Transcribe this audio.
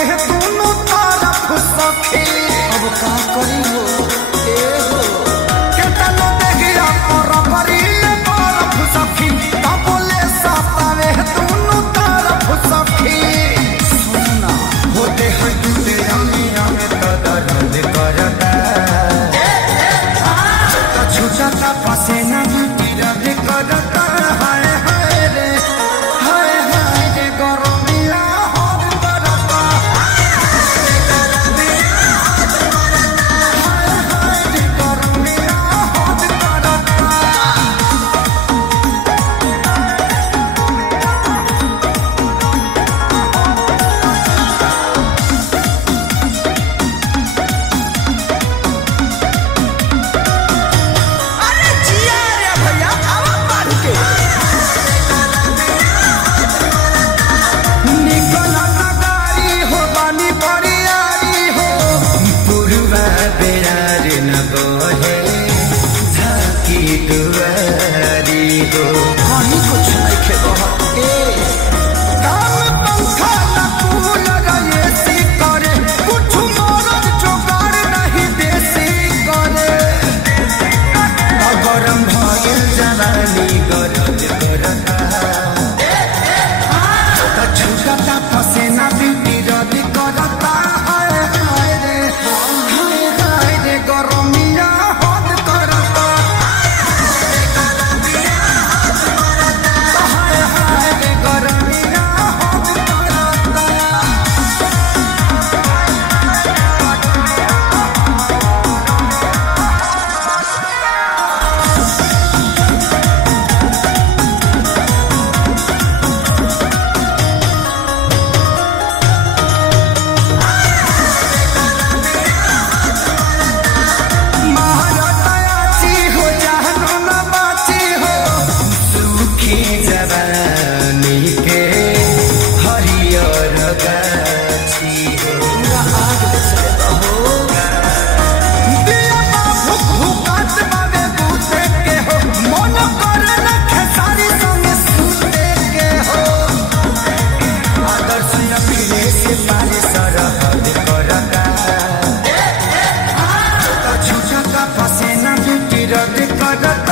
में दोनों तरफ सखी। अब का करी हो ए हो केतनो देखिया पर परिले बरफ सखी का बोले साता में दोनों तरफ सखी। सुनना होते हैं टूटे अमिया में तो दर्द करता तो छुछता पसीना भी दर्द करता। हाय हाय रे हाय हाय रे गरमिया हद करता। हाय हाय रे गरमिया हद करता। अरे जिया रे भैया आवा मार के निकला गाड़ी हो बानी बरियारी हो पुरवा बेरार न बहे झाकी दुआरी हो। कहीं कुछ नहीं खेलो ए काम पंखा न कूलर एसी करे कुछ मरद जोगाड़ नहीं देसी करे। गरम भइल जवानी गरज करता तो छुटता पसीना भी रद करता। हाय हाय रे गरमिया हद करता। हाय हाय रे गरमिया हद करता। महारताची हो जहनो न बाची हो सुखी जवानी के हरियर गाछी हो। आग से हो दिया भुक भुकात बावे बूते के हो मन करे न खेसारी संगे सूते के हो। आदर्श पीने से पारे सरहद करता तो छुछता पसीना भी रद करता।